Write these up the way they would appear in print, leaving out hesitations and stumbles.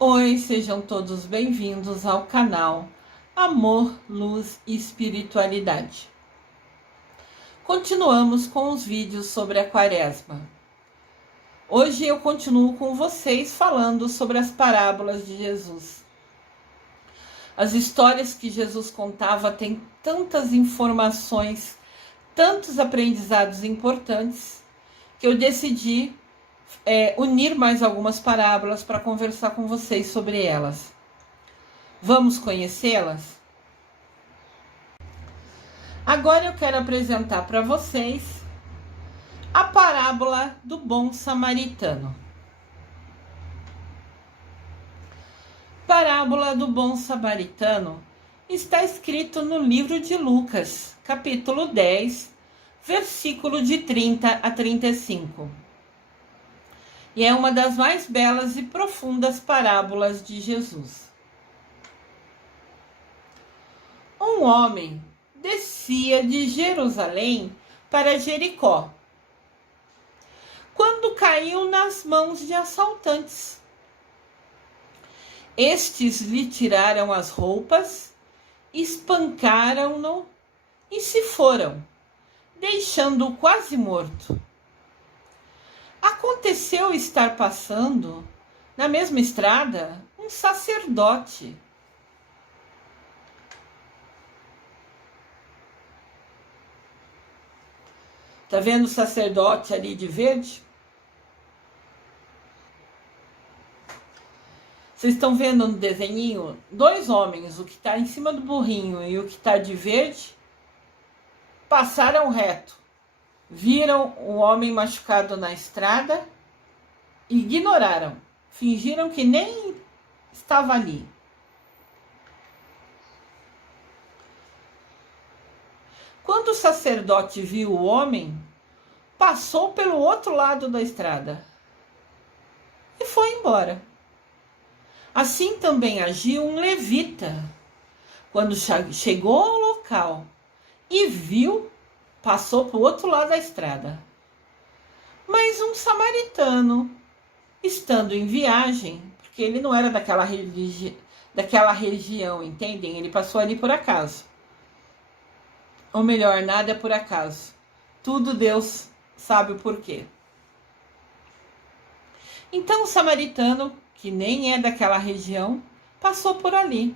Oi, sejam todos bem-vindos ao canal Amor, Luz e Espiritualidade. Continuamos com os vídeos sobre a Quaresma. Hoje eu continuo com vocês falando sobre as parábolas de Jesus. As histórias que Jesus contava têm tantas informações, tantos aprendizados importantes, que eu decidi unir mais algumas parábolas para conversar com vocês sobre elas. Vamos conhecê-las? Agora eu quero apresentar para vocês a parábola do bom samaritano. Parábola do bom samaritano está escrito no livro de Lucas, capítulo 10, versículo de 30 a 35. E é uma das mais belas e profundas parábolas de Jesus. Um homem descia de Jerusalém para Jericó, quando caiu nas mãos de assaltantes. Estes lhe tiraram as roupas, espancaram-no e se foram, deixando-o quase morto. Aconteceu estar passando, na mesma estrada, um sacerdote. Tá vendo o sacerdote ali de verde? Vocês estão vendo no desenhinho dois homens, o que está em cima do burrinho e o que está de verde, passaram reto. Viram o homem machucado na estrada e ignoraram, fingiram que nem estava ali. Quando o sacerdote viu o homem, passou pelo outro lado da estrada e foi embora. Assim também agiu um levita. Quando chegou ao local e viu, passou para o outro lado da estrada. Mas um samaritano, estando em viagem, porque ele não era daquela região, entendem? Ele passou ali por acaso. Ou melhor, nada é por acaso. Tudo Deus sabe o porquê. Então o samaritano, que nem é daquela região, passou por ali.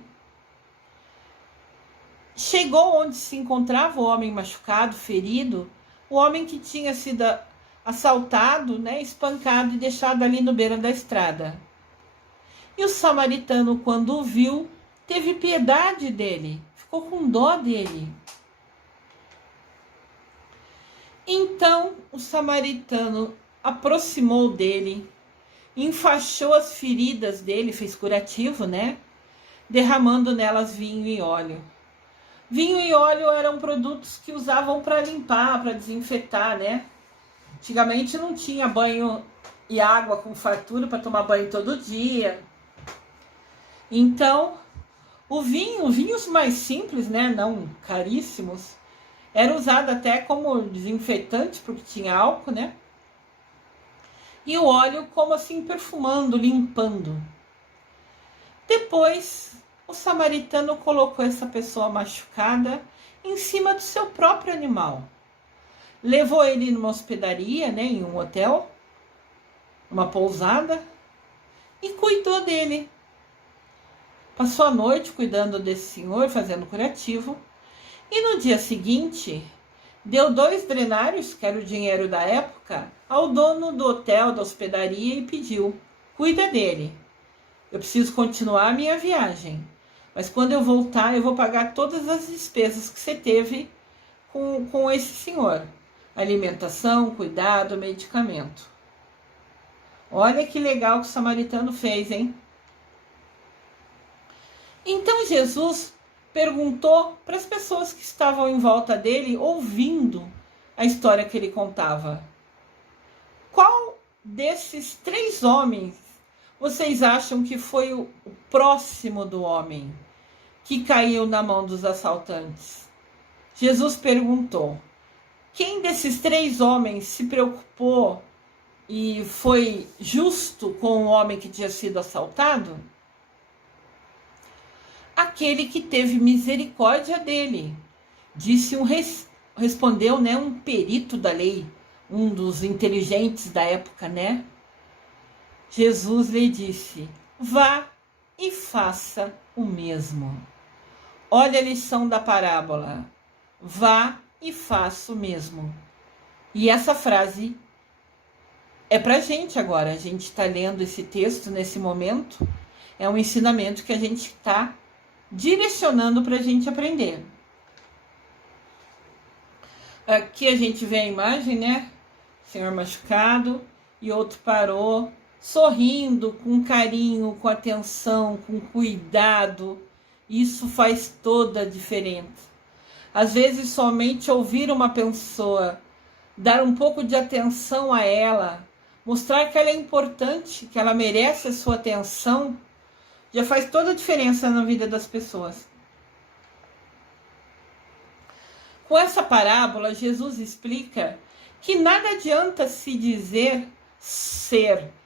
Chegou onde se encontrava o homem machucado, ferido, o homem que tinha sido assaltado, espancado e deixado ali no beira da estrada. E o samaritano, quando o viu, teve piedade dele, ficou com dó dele. Então o samaritano aproximou dele, enfaixou as feridas dele, fez curativo, derramando nelas vinho e óleo. Vinho e óleo eram produtos que usavam para limpar, para desinfetar, Antigamente não tinha banho e água com fartura para tomar banho todo dia. Então, vinhos mais simples, não caríssimos, era usado até como desinfetante, porque tinha álcool, E o óleo como assim perfumando, limpando. Depois, o samaritano colocou essa pessoa machucada em cima do seu próprio animal. Levou ele numa hospedaria, em um hotel, uma pousada, e cuidou dele. Passou a noite cuidando desse senhor, fazendo curativo. E no dia seguinte, deu 2 denários, que era o dinheiro da época, ao dono do hotel, da hospedaria, e pediu: cuida dele. Eu preciso continuar a minha viagem. Mas quando eu voltar, eu vou pagar todas as despesas que você teve com esse senhor. Alimentação, cuidado, medicamento. Olha que legal que o samaritano fez, hein? Então Jesus perguntou para as pessoas que estavam em volta dele, ouvindo a história que ele contava: qual desses 3 homens vocês acham que foi o próximo do homem que caiu na mão dos assaltantes? Jesus perguntou: quem desses 3 homens se preocupou e foi justo com o homem que tinha sido assaltado? aquele que teve misericórdia dele. Respondeu, né, um perito da lei, um dos inteligentes da época, né? Jesus lhe disse: vá e faça o mesmo. Olha a lição da parábola. Vá e faça o mesmo. E essa frase é pra gente agora. A gente está lendo esse texto nesse momento. É um ensinamento que a gente está direcionando para a gente aprender. Aqui a gente vê a imagem, né? Senhor machucado e outro parou, sorrindo, com carinho, com atenção, com cuidado. Isso faz toda a diferença. Às vezes, somente ouvir uma pessoa, dar um pouco de atenção a ela, mostrar que ela é importante, que ela merece a sua atenção, já faz toda a diferença na vida das pessoas. Com essa parábola, Jesus explica que nada adianta se dizer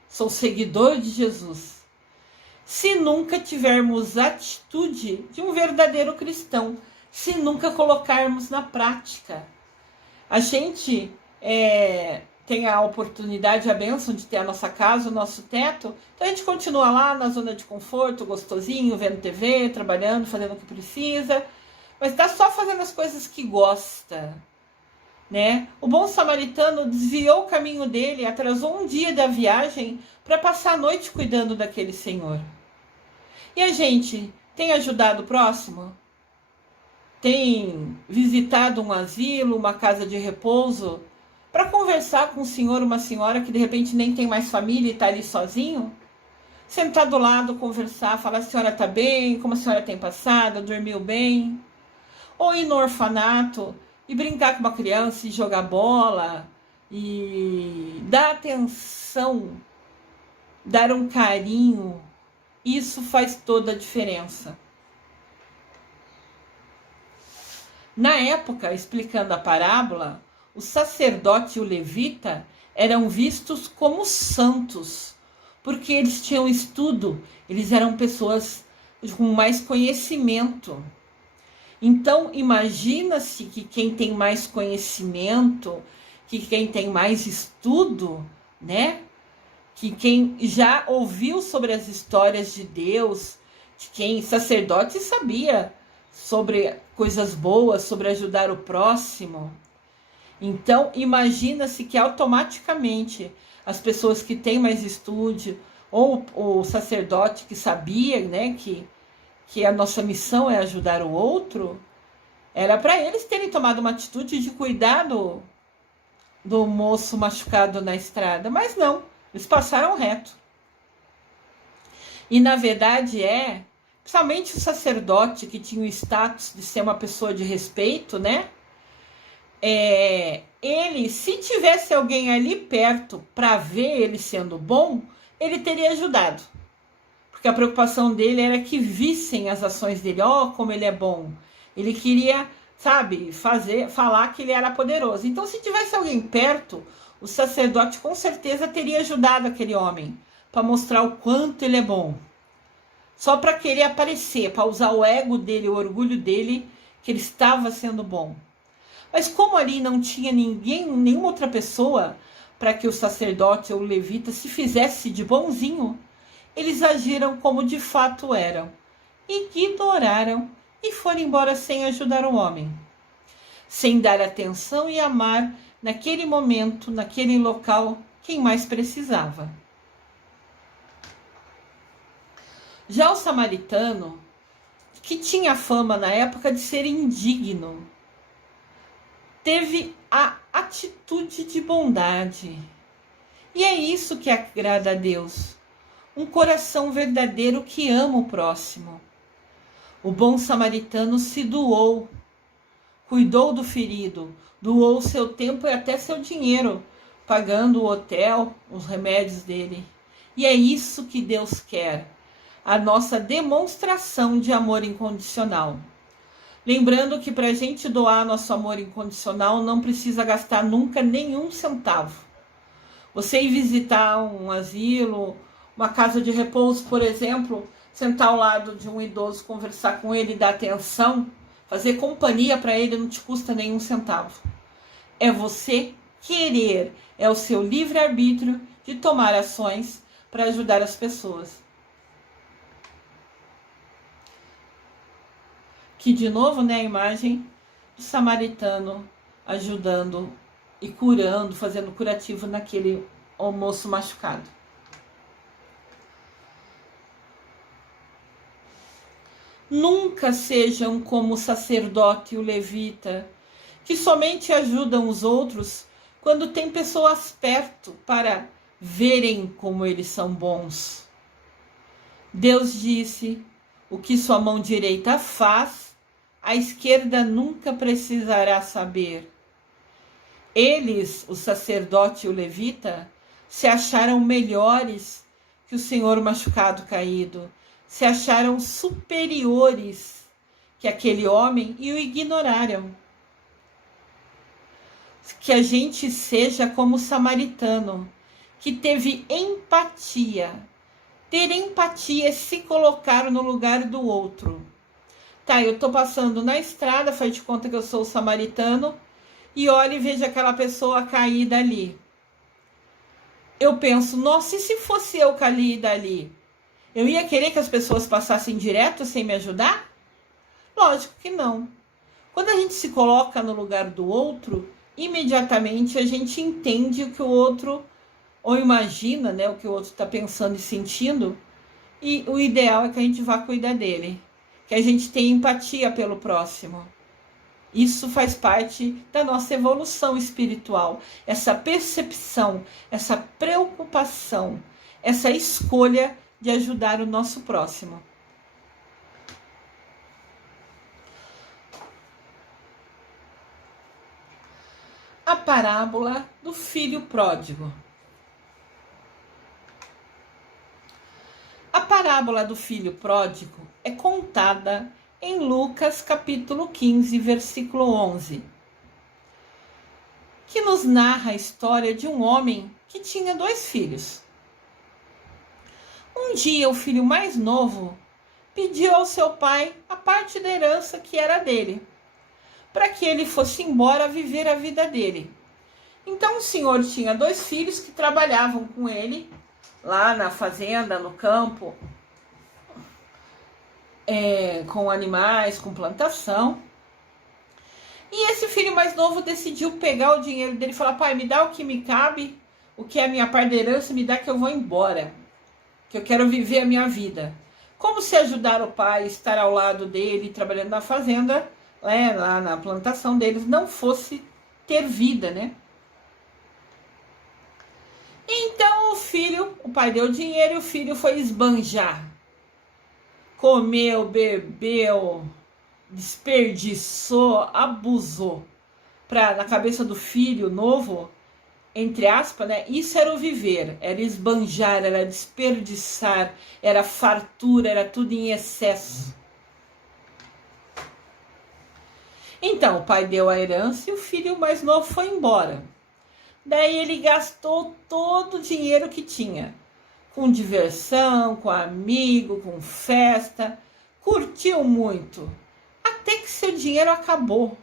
sou seguidor de Jesus, se nunca tivermos atitude de um verdadeiro cristão, se nunca colocarmos na prática. A gente tem a oportunidade, a bênção de ter a nossa casa, o nosso teto, então a gente continua lá na zona de conforto, gostosinho, vendo TV, trabalhando, fazendo o que precisa, mas está só fazendo as coisas que gosta, né? O bom samaritano desviou o caminho dele, atrasou um dia da viagem para passar a noite cuidando daquele senhor. E a gente tem ajudado o próximo? Tem visitado um asilo, uma casa de repouso, para conversar com um senhor, uma senhora que de repente nem tem mais família e está ali sozinho? Sentar do lado, conversar, falar: a senhora está bem? Como a senhora tem passado? Dormiu bem? Ou ir no orfanato e brincar com uma criança e jogar bola e dar atenção, dar um carinho. Isso faz toda a diferença. Na época, explicando a parábola, o sacerdote e o levita eram vistos como santos, porque eles tinham estudo, eles eram pessoas com mais conhecimento. Então, imagina-se que quem tem mais conhecimento, que quem tem mais estudo, né? Que quem já ouviu sobre as histórias de Deus, que quem sacerdote sabia sobre coisas boas, sobre ajudar o próximo. Então, imagina-se que automaticamente as pessoas que têm mais estudo, ou o sacerdote que sabia, né, que a nossa missão é ajudar o outro, era para eles terem tomado uma atitude de cuidar do moço machucado na estrada. Mas não, eles passaram reto. E na verdade principalmente o sacerdote que tinha o status de ser uma pessoa de respeito, né? Ele, se tivesse alguém ali perto para ver ele sendo bom, ele teria ajudado. Porque a preocupação dele era que vissem as ações dele. Como ele é bom. Ele queria, falar que ele era poderoso. Então, se tivesse alguém perto, o sacerdote com certeza teria ajudado aquele homem para mostrar o quanto ele é bom. Só para querer aparecer, para usar o ego dele, o orgulho dele, que ele estava sendo bom. Mas como ali não tinha nenhuma outra pessoa para que o sacerdote ou o levita se fizesse de bonzinho, eles agiram como de fato eram, ignoraram e foram embora sem ajudar o homem, sem dar atenção e amar naquele momento, naquele local, quem mais precisava. Já o samaritano, que tinha fama na época de ser indigno, teve a atitude de bondade. E é isso que agrada a Deus. Um coração verdadeiro que ama o próximo. O bom samaritano se doou, cuidou do ferido, doou seu tempo e até seu dinheiro, pagando o hotel, os remédios dele. E é isso que Deus quer, a nossa demonstração de amor incondicional. Lembrando que para a gente doar nosso amor incondicional, não precisa gastar nunca nenhum centavo. Você ir visitar um asilo, uma casa de repouso, por exemplo, sentar ao lado de um idoso, conversar com ele, dar atenção, fazer companhia para ele não te custa nenhum centavo. É você querer, é o seu livre-arbítrio de tomar ações para ajudar as pessoas. Que de novo, né, a imagem do samaritano ajudando e curando, fazendo curativo naquele moço machucado. Nunca sejam como o sacerdote e o levita, que somente ajudam os outros quando tem pessoas perto para verem como eles são bons. Deus disse: o que sua mão direita faz, a esquerda nunca precisará saber. Eles, o sacerdote e o levita, se acharam melhores que o Senhor machucado caído, se acharam superiores que aquele homem e o ignoraram. Que a gente seja como o samaritano, que teve empatia. Ter empatia é se colocar no lugar do outro. Tá, eu tô passando na estrada, faz de conta que eu sou o samaritano, e olho e vejo aquela pessoa caída ali. Eu penso, nossa, e se fosse eu caída ali? Eu ia querer que as pessoas passassem direto sem me ajudar? Lógico que não. Quando a gente se coloca no lugar do outro, imediatamente a gente entende o que o outro, ou imagina, né, o que o outro está pensando e sentindo, e o ideal é que a gente vá cuidar dele, que a gente tenha empatia pelo próximo. Isso faz parte da nossa evolução espiritual, essa percepção, essa preocupação, essa escolha de ajudar o nosso próximo. A parábola do filho pródigo. A parábola do filho pródigo é contada em Lucas capítulo 15, versículo 11, que nos narra a história de um homem que tinha 2 filhos. Um dia, o filho mais novo pediu ao seu pai a parte da herança que era dele, para que ele fosse embora viver a vida dele. Então o senhor tinha 2 filhos que trabalhavam com ele, lá na fazenda, no campo, com animais, com plantação. E esse filho mais novo decidiu pegar o dinheiro dele e falar: pai, me dá o que me cabe, o que é a minha parte da herança, me dá que eu vou embora, que eu quero viver a minha vida. Como se ajudar o pai, estar ao lado dele, trabalhando na fazenda, lá na plantação deles, não fosse ter vida, né? Então o pai deu dinheiro e o filho foi esbanjar. Comeu, bebeu, desperdiçou, abusou. Na cabeça do filho novo, entre aspas, né? Isso era o viver, era esbanjar, era desperdiçar, era fartura, era tudo em excesso. Então o pai deu a herança e o filho mais novo foi embora. Daí ele gastou todo o dinheiro que tinha, com diversão, com amigo, com festa, curtiu muito, até que seu dinheiro acabou,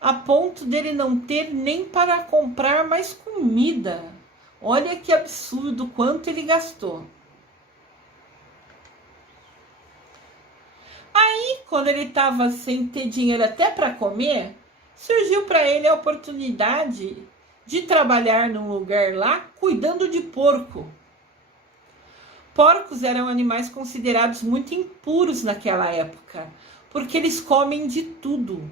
a ponto dele não ter nem para comprar mais comida. Olha que absurdo quanto ele gastou. Aí, quando ele estava sem ter dinheiro até para comer, surgiu para ele a oportunidade de trabalhar num lugar lá cuidando de porco. Porcos eram animais considerados muito impuros naquela época, porque eles comem de tudo.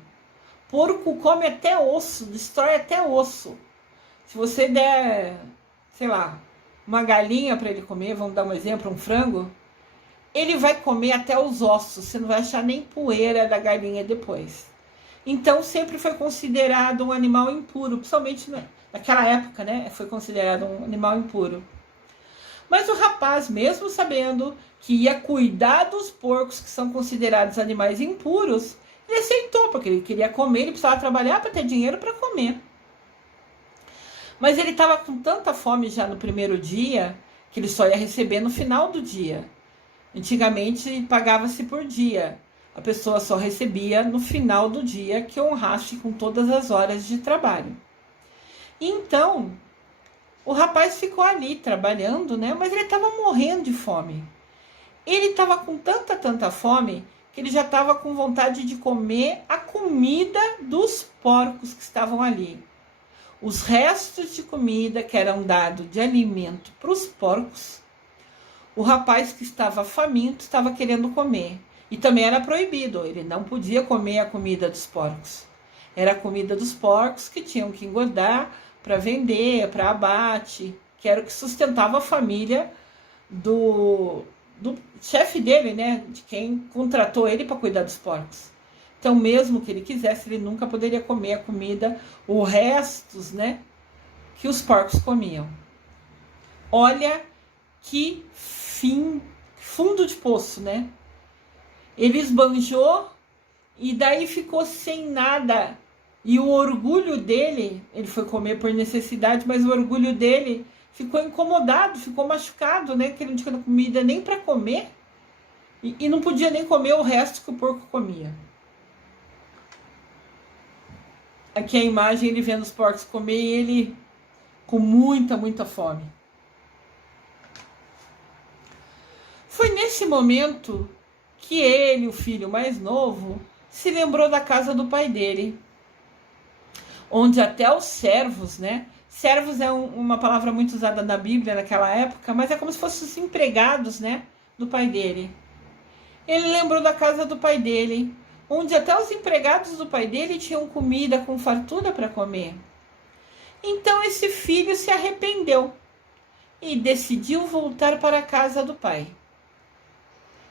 Porco come até osso, destrói até osso. Se você der, sei lá, uma galinha para ele comer, vamos dar um exemplo, um frango, ele vai comer até os ossos, você não vai achar nem poeira da galinha depois. Então sempre foi considerado um animal impuro, principalmente naquela época, né? Foi considerado um animal impuro. Mas o rapaz, mesmo sabendo que ia cuidar dos porcos que são considerados animais impuros, ele aceitou, porque ele queria comer, ele precisava trabalhar para ter dinheiro para comer. Mas ele estava com tanta fome já no primeiro dia, que ele só ia receber no final do dia. Antigamente pagava-se por dia. A pessoa só recebia no final do dia que honrasse com todas as horas de trabalho. Então, o rapaz ficou ali trabalhando, né? Mas ele estava morrendo de fome. Ele estava com tanta fome que ele já estava com vontade de comer a comida dos porcos que estavam ali. Os restos de comida que eram dados de alimento para os porcos, o rapaz que estava faminto estava querendo comer. E também era proibido, ele não podia comer a comida dos porcos. Era a comida dos porcos que tinham que engordar para vender, para abate, que era o que sustentava a família do chefe dele, né? De quem contratou ele para cuidar dos porcos. Então, mesmo que ele quisesse, ele nunca poderia comer a comida, os restos, né? Que os porcos comiam. Olha que fundo de poço, né? Ele esbanjou e daí ficou sem nada. E o orgulho dele, ele foi comer por necessidade, mas o orgulho dele ficou incomodado, ficou machucado, né? Que ele não tinha comida nem para comer e não podia nem comer o resto que o porco comia. Aqui a imagem, ele vendo os porcos comer e ele com muita fome. Foi nesse momento que ele, o filho mais novo, se lembrou da casa do pai dele, onde até os servos, né? Servos é uma palavra muito usada na Bíblia naquela época, mas é como se fossem os empregados, né? Do pai dele. Ele lembrou da casa do pai dele, onde até os empregados do pai dele tinham comida com fartura para comer. Então esse filho se arrependeu e decidiu voltar para a casa do pai.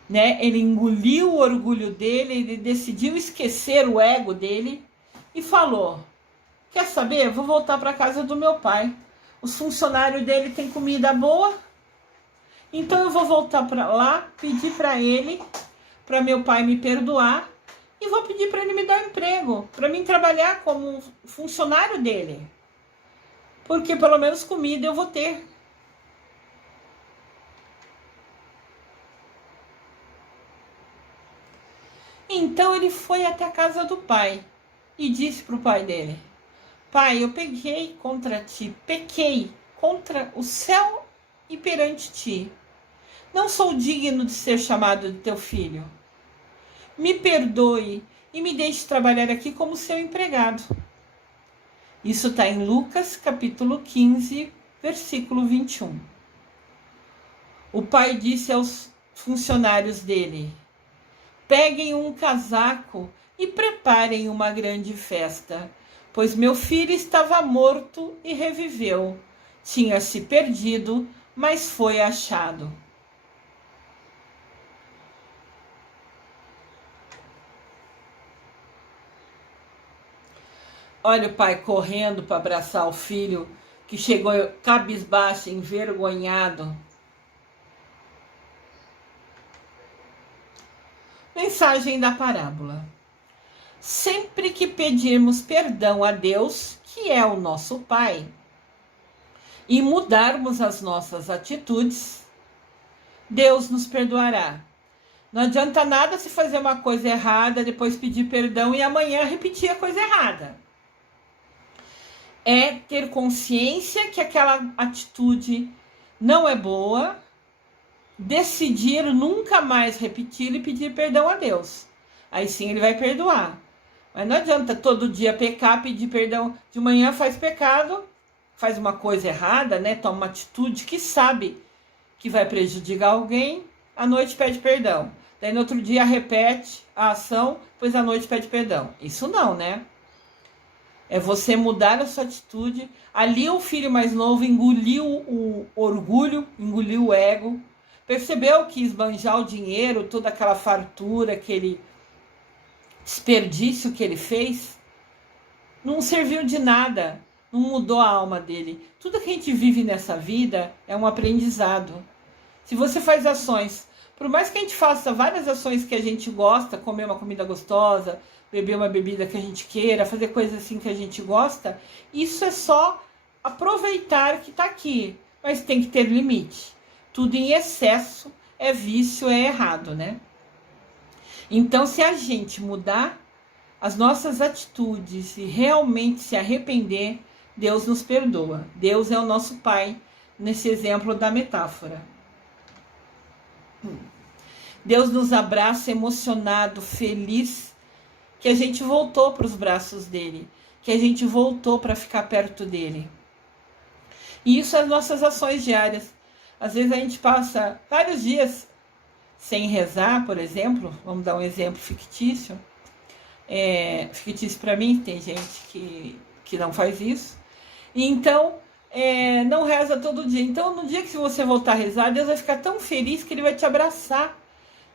Né? Ele engoliu o orgulho dele, ele decidiu esquecer o ego dele e falou: quer saber? Vou voltar para a casa do meu pai. Os funcionários dele têm comida boa, então eu vou voltar para lá, pedir para ele, para meu pai me perdoar, e vou pedir para ele me dar um emprego, para mim trabalhar como funcionário dele. Porque pelo menos comida eu vou ter. Então ele foi até a casa do pai e disse para o pai dele: pai, eu pequei contra ti, pequei contra o céu e perante ti. Não sou digno de ser chamado de teu filho. Me perdoe e me deixe trabalhar aqui como seu empregado. Isso está em Lucas, capítulo 15, versículo 21. O pai disse aos funcionários dele: peguem um casaco e preparem uma grande festa, pois meu filho estava morto e reviveu. Tinha se perdido, mas foi achado. Olha o pai correndo para abraçar o filho, que chegou cabisbaixo, envergonhado. Mensagem da parábola. Sempre que pedirmos perdão a Deus, que é o nosso Pai, e mudarmos as nossas atitudes, Deus nos perdoará. Não adianta nada se fazer uma coisa errada, depois pedir perdão e amanhã repetir a coisa errada. É ter consciência que aquela atitude não é boa, decidir nunca mais repetir e pedir perdão a Deus. Aí sim ele vai perdoar. Mas não adianta todo dia pecar, pedir perdão. De manhã faz pecado, faz uma coisa errada, né? Toma uma atitude que sabe que vai prejudicar alguém, à noite pede perdão. Daí no outro dia repete a ação, depois à noite pede perdão. Isso não, né? É você mudar a sua atitude. Ali o filho mais novo engoliu o orgulho, engoliu o ego. Percebeu que esbanjar o dinheiro, toda aquela fartura, aquele desperdício que ele fez, não serviu de nada, não mudou a alma dele. Tudo que a gente vive nessa vida é um aprendizado. Se você faz ações, por mais que a gente faça várias ações que a gente gosta, comer uma comida gostosa, beber uma bebida que a gente queira, fazer coisas assim que a gente gosta, isso é só aproveitar que está aqui, mas tem que ter limite. Tudo em excesso é vício, é errado, né? Então, se a gente mudar as nossas atitudes e realmente se arrepender, Deus nos perdoa. Deus é o nosso Pai, nesse exemplo da metáfora. Deus nos abraça emocionado, feliz, que a gente voltou para os braços dele, que a gente voltou para ficar perto dele. E isso é as nossas ações diárias. Às vezes a gente passa vários dias sem rezar, por exemplo. Vamos dar um exemplo fictício. Fictício para mim, tem gente que não faz isso. E então, não reza todo dia. Então, no dia que você voltar a rezar, Deus vai ficar tão feliz que ele vai te abraçar.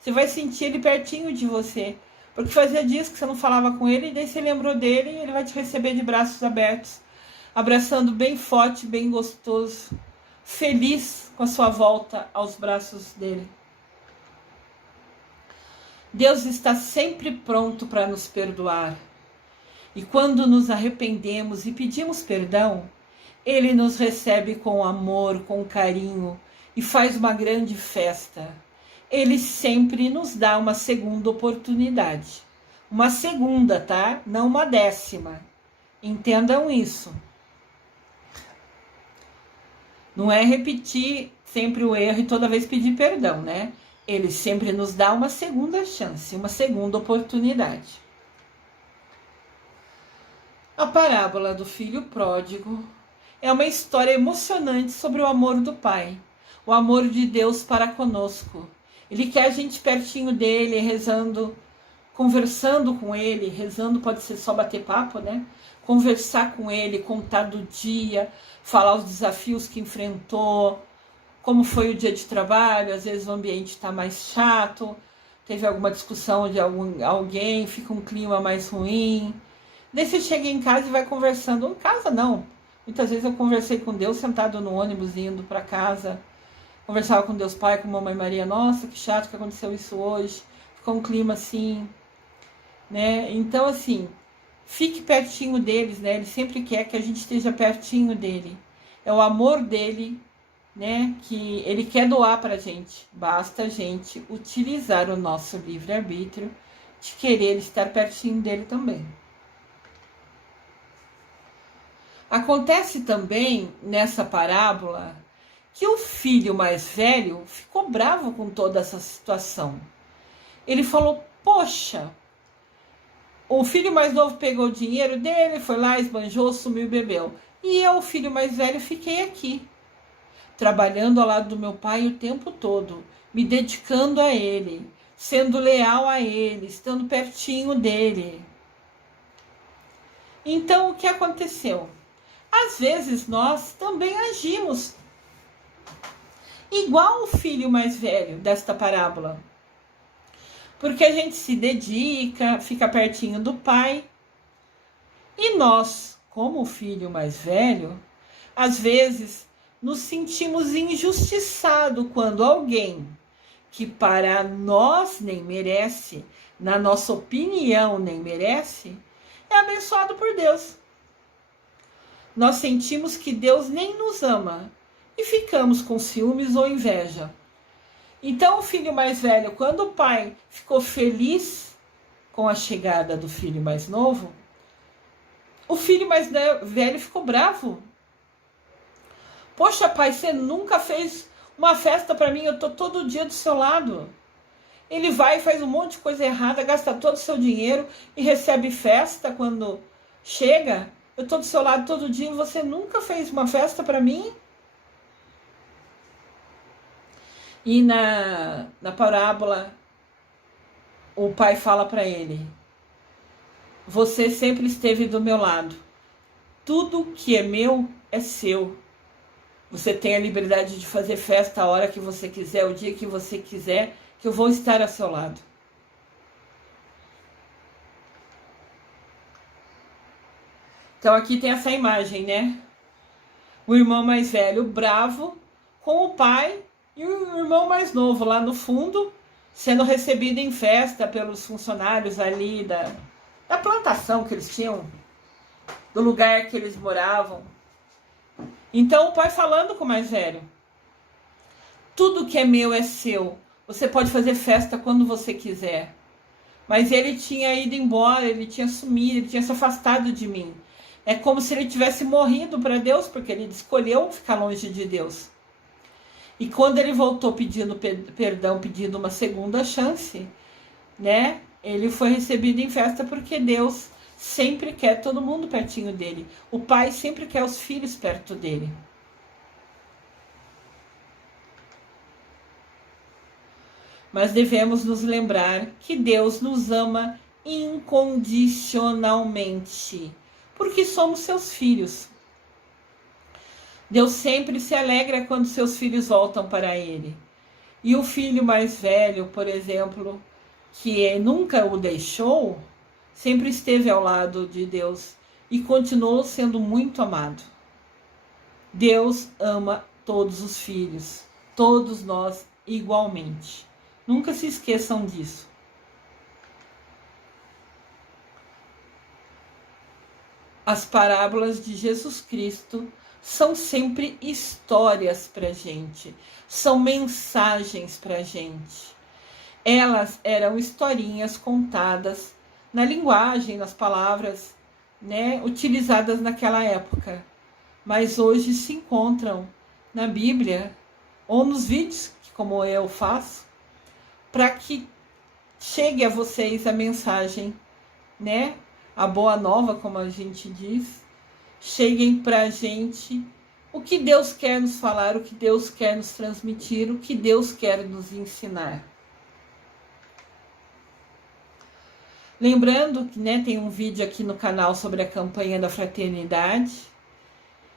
Você vai sentir ele pertinho de você. Porque fazia dias que você não falava com ele, e daí você lembrou dele e ele vai te receber de braços abertos, abraçando bem forte, bem gostoso, feliz com a sua volta aos braços dele. Deus está sempre pronto para nos perdoar. E quando nos arrependemos e pedimos perdão, ele nos recebe com amor, com carinho e faz uma grande festa. Ele sempre nos dá uma segunda oportunidade. Uma segunda, tá? Não uma 10ª. Entendam isso. Não é repetir sempre o erro e toda vez pedir perdão, né? Ele sempre nos dá uma segunda chance, uma segunda oportunidade. A parábola do filho pródigo é uma história emocionante sobre o amor do Pai, o amor de Deus para conosco. Ele quer a gente pertinho dele, rezando, conversando com ele. Rezando pode ser só bater papo, né? Conversar com ele, contar do dia, falar os desafios que enfrentou, como foi o dia de trabalho. Às vezes o ambiente está mais chato, teve alguma discussão de alguém, fica um clima mais ruim. Daí você chega em casa e vai conversando. Em casa não. Muitas vezes eu conversei com Deus sentado no ônibus indo para casa. Conversava com Deus Pai, com Mamãe Maria. Nossa, que chato que aconteceu isso hoje. Ficou um clima assim, né? Então, assim, fique pertinho deles, né? Ele sempre quer que a gente esteja pertinho dele. É o amor dele, né? Que ele quer doar pra gente. Basta a gente utilizar o nosso livre-arbítrio de querer estar pertinho dele também. Acontece também nessa parábola que o filho mais velho ficou bravo com toda essa situação. Ele falou, poxa, o filho mais novo pegou o dinheiro dele, foi lá, esbanjou, sumiu e bebeu. E eu, o filho mais velho, fiquei aqui, trabalhando ao lado do meu pai o tempo todo, me dedicando a ele, sendo leal a ele, estando pertinho dele. Então, o que aconteceu? Às vezes nós também agimos igual o filho mais velho desta parábola. Porque a gente se dedica, fica pertinho do pai. E nós, como o filho mais velho, às vezes nos sentimos injustiçados quando alguém que para nós nem merece, na nossa opinião nem merece, é abençoado por Deus. Nós sentimos que Deus nem nos ama e ficamos com ciúmes ou inveja. Então o filho mais velho, quando o pai ficou feliz com a chegada do filho mais novo, o filho mais velho ficou bravo. Poxa, pai, você nunca fez uma festa para mim, eu tô todo dia do seu lado. Ele vai e faz um monte de coisa errada, gasta todo o seu dinheiro e recebe festa quando chega. Eu tô do seu lado todo dia e você nunca fez uma festa para mim? E na parábola, o pai fala para ele, você sempre esteve do meu lado. Tudo que é meu é seu. Você tem a liberdade de fazer festa a hora que você quiser, o dia que você quiser, que eu vou estar ao seu lado. Então aqui tem essa imagem, né? O irmão mais velho bravo com o pai e o irmão mais novo lá no fundo, sendo recebido em festa pelos funcionários ali da plantação que eles tinham, do lugar que eles moravam. Então o pai falando com o mais velho, tudo que é meu é seu, Você pode fazer festa quando você quiser. Mas ele tinha ido embora, ele tinha sumido, ele tinha se afastado de mim. É como se ele tivesse morrido para Deus, porque ele escolheu ficar longe de Deus. E quando ele voltou pedindo perdão, pedindo uma segunda chance, né? Ele foi recebido em festa porque Deus sempre quer todo mundo pertinho dele. O pai sempre quer os filhos perto dele. Mas devemos nos lembrar que Deus nos ama incondicionalmente, porque somos seus filhos. Deus sempre se alegra quando seus filhos voltam para Ele. E o filho mais velho, por exemplo, que nunca o deixou, sempre esteve ao lado de Deus e continuou sendo muito amado. Deus ama todos os filhos, todos nós igualmente. Nunca se esqueçam disso. As parábolas de Jesus Cristo são sempre histórias para gente, são mensagens para gente. Elas eram historinhas contadas na linguagem, nas palavras, né, utilizadas naquela época, mas hoje se encontram na Bíblia ou nos vídeos, como eu faço, para que chegue a vocês a mensagem, né, a boa nova, como a gente diz, cheguem para a gente o que Deus quer nos falar, o que Deus quer nos transmitir, o que Deus quer nos ensinar. Lembrando que, né, tem um vídeo aqui no canal sobre a campanha da fraternidade.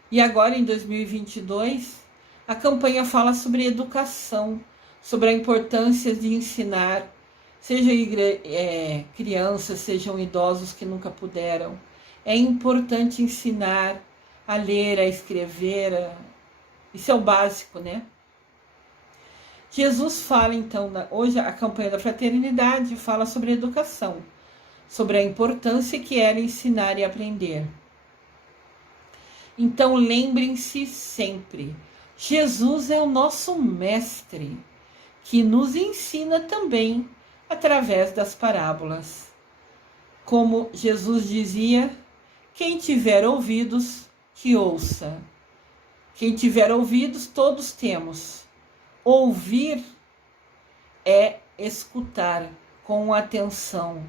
E agora, em 2022, a campanha fala sobre educação, sobre a importância de ensinar, sejam crianças, sejam idosos que nunca puderam. É importante ensinar a ler, a escrever, isso é o básico, né? Jesus fala, então, hoje a campanha da fraternidade fala sobre educação, sobre a importância que era ensinar e aprender. Então, lembrem-se sempre, Jesus é o nosso mestre, que nos ensina também através das parábolas. Como Jesus dizia, quem tiver ouvidos, que ouça. Quem tiver ouvidos, todos temos. Ouvir é escutar com atenção,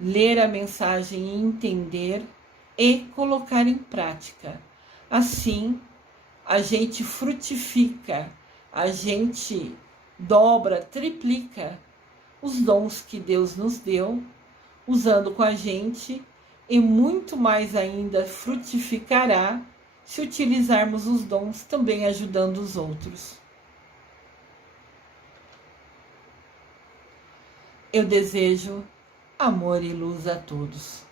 ler a mensagem e entender e colocar em prática. Assim, a gente frutifica, a gente dobra, triplica os dons que Deus nos deu, usando com a gente, e muito mais ainda frutificará se utilizarmos os dons também ajudando os outros. Eu desejo amor e luz a todos.